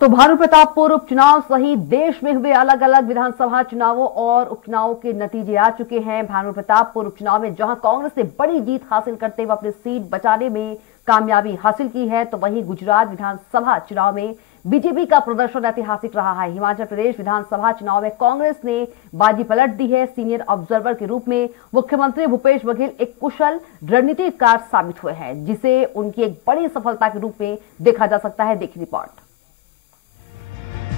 तो भानुप्रतापपुर उपचुनाव सहित देश में हुए अलग अलग विधानसभा चुनावों और उपचुनावों के नतीजे आ चुके हैं। भानुप्रतापपुर उपचुनाव में जहां कांग्रेस ने बड़ी जीत हासिल करते हुए अपनी सीट बचाने में कामयाबी हासिल की है, तो वहीं गुजरात विधानसभा चुनाव में बीजेपी का प्रदर्शन ऐतिहासिक रहा है। हिमाचल प्रदेश विधानसभा चुनाव में कांग्रेस ने बाजी पलट दी है। सीनियर ऑब्जर्वर के रूप में मुख्यमंत्री भूपेश बघेल एक कुशल रणनीतिकार साबित हुए हैं, जिसे उनकी एक बड़ी सफलता के रूप में देखा जा सकता है। देखिए रिपोर्ट।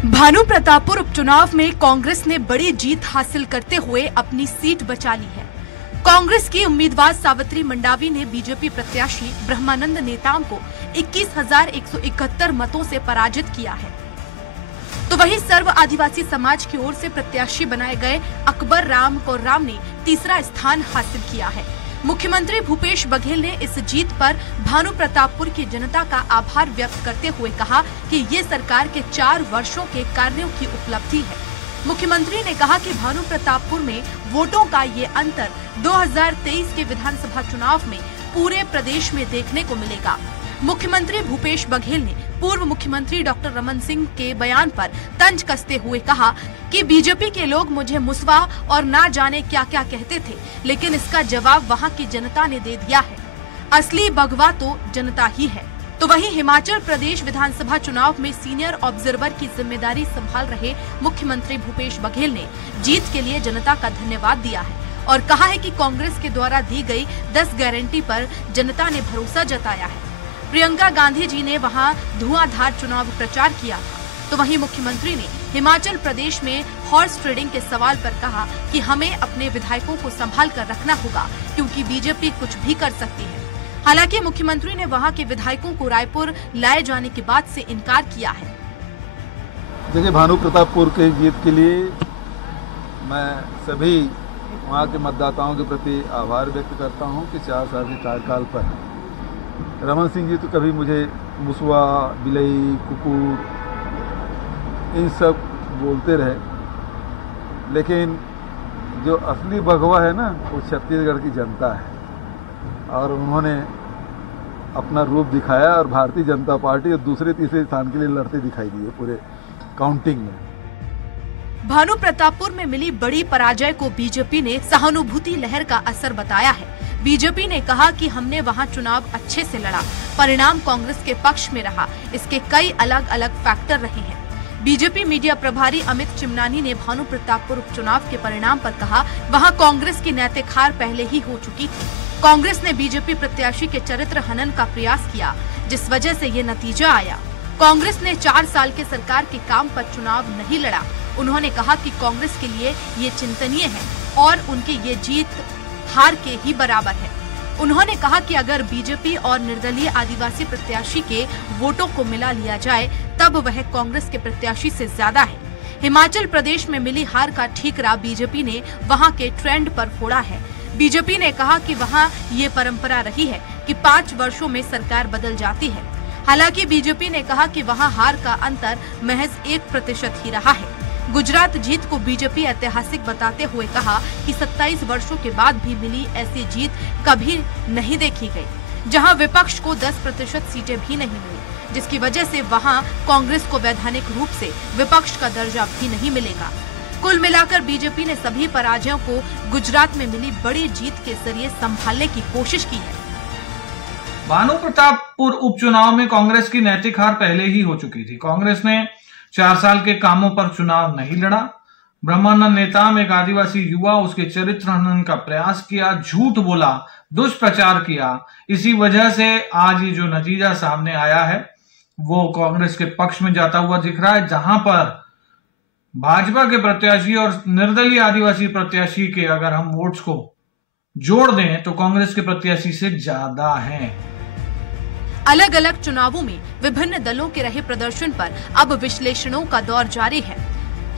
भानुप्रतापपुर उपचुनाव में कांग्रेस ने बड़ी जीत हासिल करते हुए अपनी सीट बचा ली है। कांग्रेस की उम्मीदवार सावित्री मंडावी ने बीजेपी प्रत्याशी ब्रह्मानंद नेताम को 21,171 मतों से पराजित किया है। तो वहीं सर्व आदिवासी समाज की ओर से प्रत्याशी बनाए गए अकबर राम कोर्राम ने तीसरा स्थान हासिल किया है। मुख्यमंत्री भूपेश बघेल ने इस जीत पर भानुप्रतापपुर की जनता का आभार व्यक्त करते हुए कहा कि ये सरकार के 4 वर्षों के कार्यों की उपलब्धि है। मुख्यमंत्री ने कहा कि भानुप्रतापपुर में वोटों का ये अंतर 2023 के विधानसभा चुनाव में पूरे प्रदेश में देखने को मिलेगा। मुख्यमंत्री भूपेश बघेल ने पूर्व मुख्यमंत्री डॉक्टर रमन सिंह के बयान पर तंज कसते हुए कहा कि बीजेपी के लोग मुझे मुसवा और ना जाने क्या क्या कहते थे, लेकिन इसका जवाब वहां की जनता ने दे दिया है। असली भगवा तो जनता ही है। तो वहीं हिमाचल प्रदेश विधानसभा चुनाव में सीनियर ऑब्जर्वर की जिम्मेदारी संभाल रहे मुख्यमंत्री भूपेश बघेल ने जीत के लिए जनता का धन्यवाद दिया है और कहा है कि कांग्रेस के द्वारा दी गई 10 गारंटी पर जनता ने भरोसा जताया है। प्रियंका गांधी जी ने वहां धुआंधार चुनाव प्रचार किया था। तो वहीं मुख्यमंत्री ने हिमाचल प्रदेश में हॉर्स ट्रेडिंग के सवाल पर कहा कि हमें अपने विधायकों को संभाल कर रखना होगा, क्योंकि बीजेपी कुछ भी कर सकती है। हालांकि मुख्यमंत्री ने वहां के विधायकों को रायपुर लाए जाने की बात से इनकार किया है। देखिए, भानुप्रतापपुर के जीत के लिए मैं सभी वहाँ के मतदाताओं के प्रति आभार व्यक्त करता हूँ कि 4 साल के कार्यकाल पर रमन सिंह जी तो कभी मुझे मुसवा, बिलई, कुकुर इन सब बोलते रहे, लेकिन जो असली भगवा है ना, वो छत्तीसगढ़ की जनता है और उन्होंने अपना रूप दिखाया और भारतीय जनता पार्टी और दूसरे तीसरे स्थान के लिए लड़ते दिखाई दिए पूरे काउंटिंग में। भानुप्रतापपुर में मिली बड़ी पराजय को बीजेपी ने सहानुभूति लहर का असर बताया है। बीजेपी ने कहा कि हमने वहां चुनाव अच्छे से लड़ा, परिणाम कांग्रेस के पक्ष में रहा। इसके कई अलग अलग फैक्टर रहे हैं। बीजेपी मीडिया प्रभारी अमित चिमनानी ने भानुप्रतापपुर उपचुनाव के परिणाम पर कहा, वहां कांग्रेस की नैतिक हार पहले ही हो चुकी थी। कांग्रेस ने बीजेपी प्रत्याशी के चरित्र हनन का प्रयास किया, जिस वजह से ये नतीजा आया। कांग्रेस ने 4 साल के सरकार के काम पर चुनाव नहीं लड़ा। उन्होंने कहा कि कांग्रेस के लिए ये चिंतनीय है और उनकी ये जीत हार के ही बराबर है। उन्होंने कहा कि अगर बीजेपी और निर्दलीय आदिवासी प्रत्याशी के वोटों को मिला लिया जाए, तब वह कांग्रेस के प्रत्याशी से ज्यादा है। हिमाचल प्रदेश में मिली हार का ठीकरा बीजेपी ने वहां के ट्रेंड पर फोड़ा है। बीजेपी ने कहा कि वहां ये परंपरा रही है कि 5 वर्षों में सरकार बदल जाती है। हालांकि बीजेपी ने कहा कि वहां हार का अंतर महज 1% ही रहा है। गुजरात जीत को बीजेपी ऐतिहासिक बताते हुए कहा कि 27 वर्षों के बाद भी मिली ऐसी जीत कभी नहीं देखी गई, जहां विपक्ष को 10% सीटें भी नहीं मिली, जिसकी वजह से वहां कांग्रेस को वैधानिक रूप से विपक्ष का दर्जा भी नहीं मिलेगा। कुल मिलाकर बीजेपी ने सभी पराजयों को गुजरात में मिली बड़ी जीत के जरिए संभालने की कोशिश की है। भानुप्रतापपुर उपचुनाव में कांग्रेस की नैतिक हार पहले ही हो चुकी थी। कांग्रेस ने 4 साल के कामों पर चुनाव नहीं लड़ा। ब्रह्मानंद नेताम एक आदिवासी युवा, उसके चरित्र हनन का प्रयास किया, झूठ बोला, दुष्प्रचार किया। इसी वजह से आज ये जो नतीजा सामने आया है वो कांग्रेस के पक्ष में जाता हुआ दिख रहा है, जहां पर भाजपा के प्रत्याशी और निर्दलीय आदिवासी प्रत्याशी के अगर हम वोट्स को जोड़ दें तो कांग्रेस के प्रत्याशी से ज्यादा हैं। अलग अलग चुनावों में विभिन्न दलों के रहे प्रदर्शन पर अब विश्लेषणों का दौर जारी है।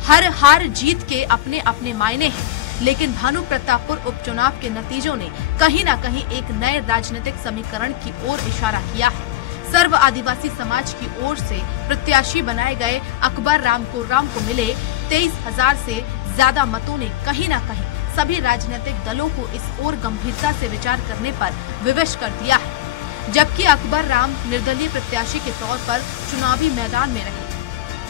हर हार जीत के अपने अपने मायने हैं, लेकिन भानुप्रतापपुर उपचुनाव के नतीजों ने कहीं न कहीं एक नए राजनीतिक समीकरण की ओर इशारा किया है। सर्व आदिवासी समाज की ओर से प्रत्याशी बनाए गए अकबर राम कोर्राम को मिले 23,000 से ज्यादा मतों ने कहीं न कहीं सभी राजनीतिक दलों को इस ओर गंभीरता से विचार करने पर विवश कर दिया है। जबकि अकबर राम निर्दलीय प्रत्याशी के तौर पर चुनावी मैदान में रहे।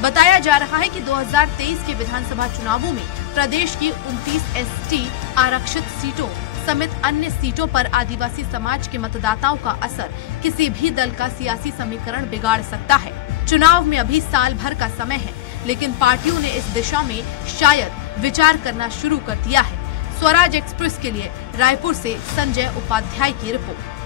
बताया जा रहा है कि 2023 के विधानसभा चुनावों में प्रदेश की 29 एसटी आरक्षित सीटों समेत अन्य सीटों पर आदिवासी समाज के मतदाताओं का असर किसी भी दल का सियासी समीकरण बिगाड़ सकता है। चुनाव में अभी साल भर का समय है, लेकिन पार्टियों ने इस दिशा में शायद विचार करना शुरू कर दिया है। स्वराज एक्सप्रेस के लिए रायपुर से संजय उपाध्याय की रिपोर्ट।